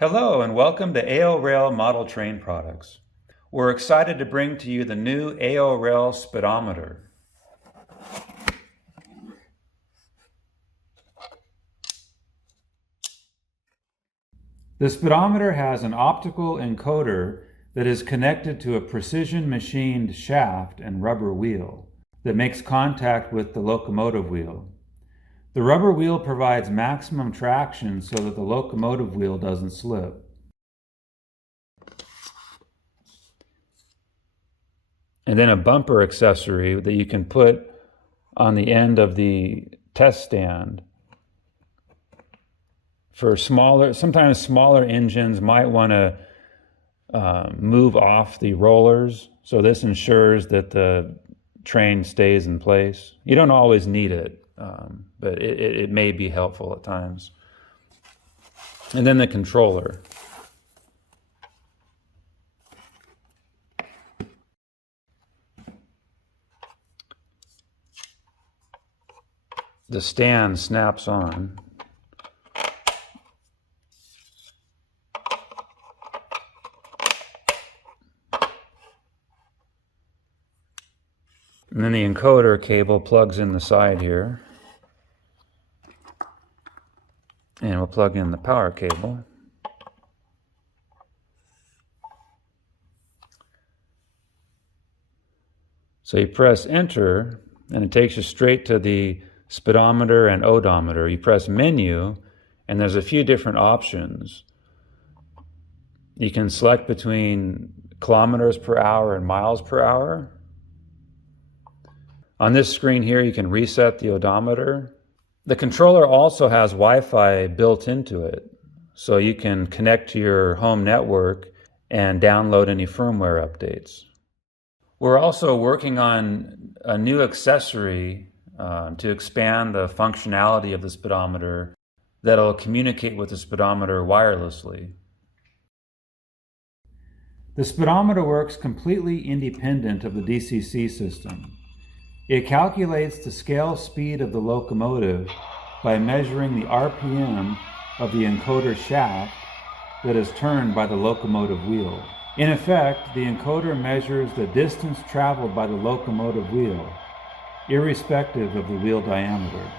Hello and welcome to AO Rail Model Train Products. We're excited to bring to you the new AO Rail Speedometer. The speedometer has an optical encoder that is connected to a precision machined shaft and rubber wheel that makes contact with the locomotive wheel. The rubber wheel provides maximum traction so that the locomotive wheel doesn't slip. And then a bumper accessory that you can put on the end of the test stand. For sometimes smaller engines might want to move off the rollers, so this ensures that the train stays in place. You don't always need it. But it may be helpful at times. And then the controller. The stand snaps on. And then the encoder cable plugs in the side here. And we'll plug in the power cable. So you press enter and it takes you straight to the speedometer and odometer. You press menu and there's a few different options. You can select between kilometers per hour and miles per hour. On this screen here you can reset the odometer. The controller also has Wi-Fi built into it, so you can connect to your home network and download any firmware updates. We're also working on a new accessory to expand the functionality of the speedometer that'll communicate with the speedometer wirelessly. The speedometer works completely independent of the DCC system. It calculates the scale speed of the locomotive by measuring the RPM of the encoder shaft that is turned by the locomotive wheel. In effect, the encoder measures the distance traveled by the locomotive wheel, irrespective of the wheel diameter.